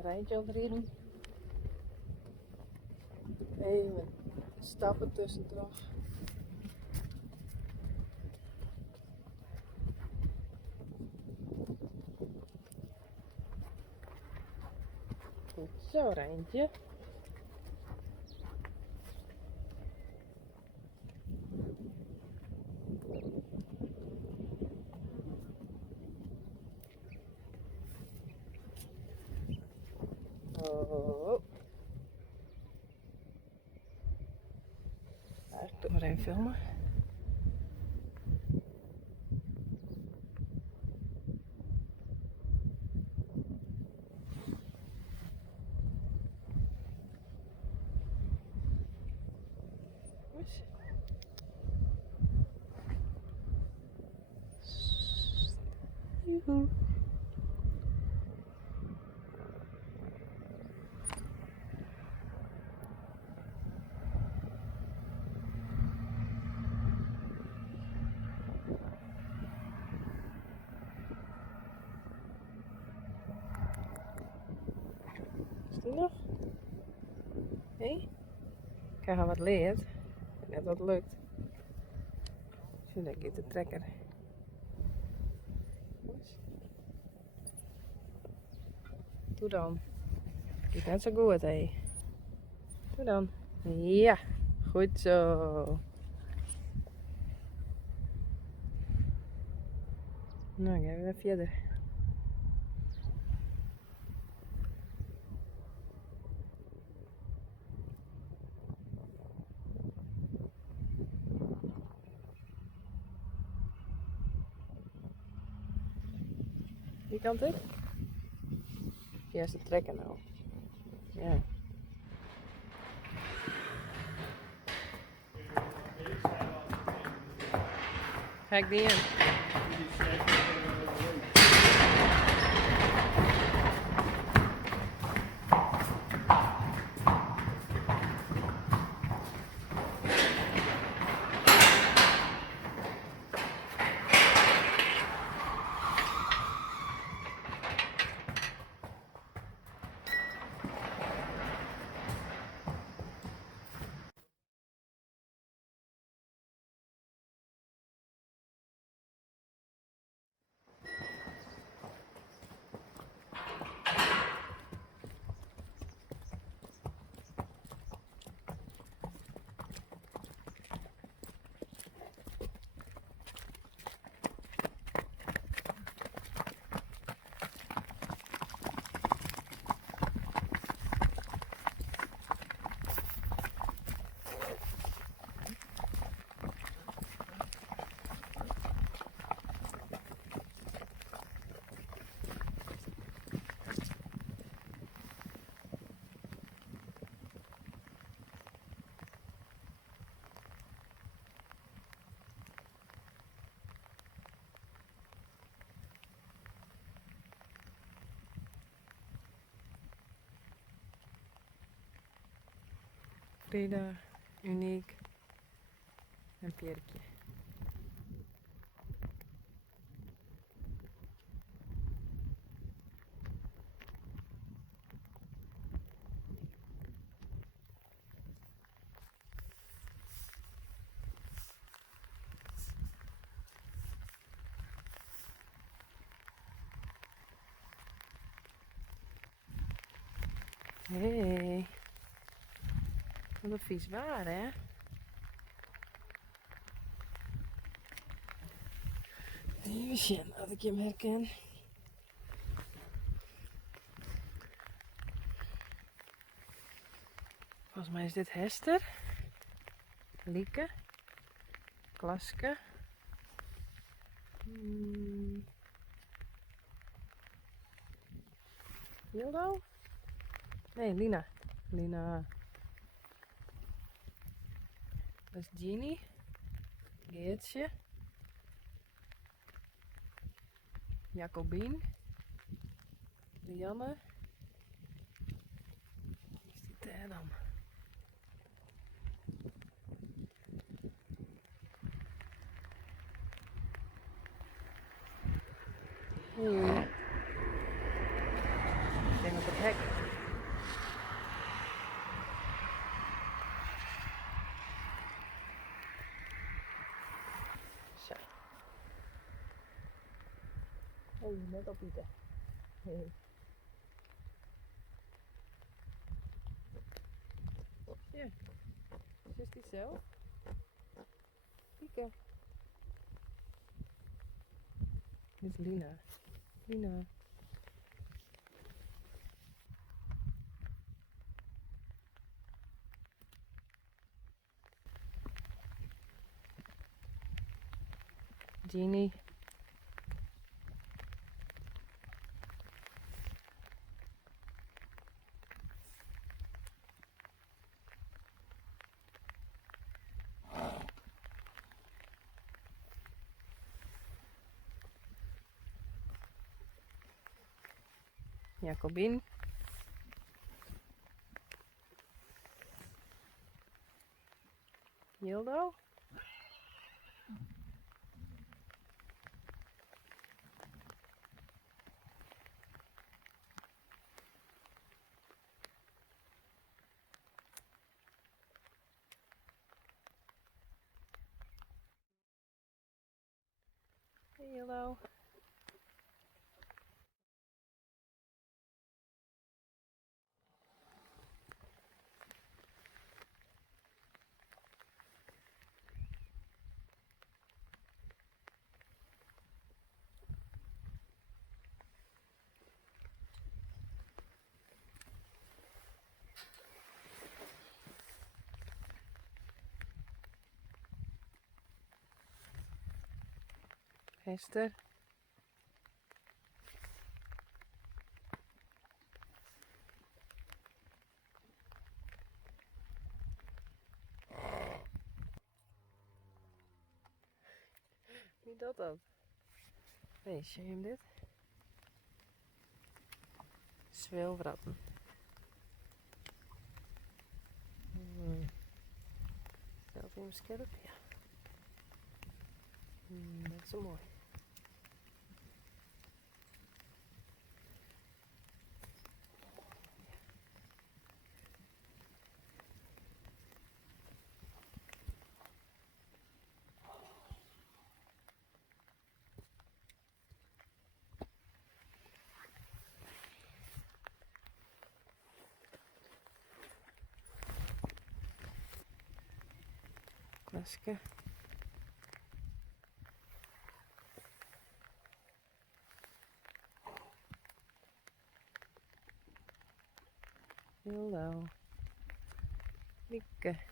een rijtje overheen. Even stappen tussendoor. Goed zo, Rijntje. Oh. Ik doe maar even filmen. Joehoe. Is die nog? Hé? Ik ga wat leerd. Net wat lukt. Zie dat ik de trekker. Doe dan. Gaat net zo goed, hé. Doe dan. Ja, goed zo. Nou, gaan we weer verder. Die kant op? Ja, ze trekken nou. Ja. Ga ik die in? Frida, Uniek en Pierretje. Hey. Wat een vies waar, hè? Even zien dat ik hem herken. Volgens mij is dit Hester, Lieke, Klaske. Hildo? Nee, Lina. Lina. Dat is Jeannie. Geertje. Jacobien. Lianne. Wie is die daar dan? Ik denk dat hek. Zo. Oh, net opbieden. Nee. Ja, is die zelf? Pieke. Dit is Lina. Lina. Genie. Jacobin. Hildo. Hey Hildo. Hester. Wie dat dan? Nee, zie je hem dit? Zwilwratten. Stelt hij hem scherp? Ja. Dat is zo mooi. Klaske. Hallo. Mieke.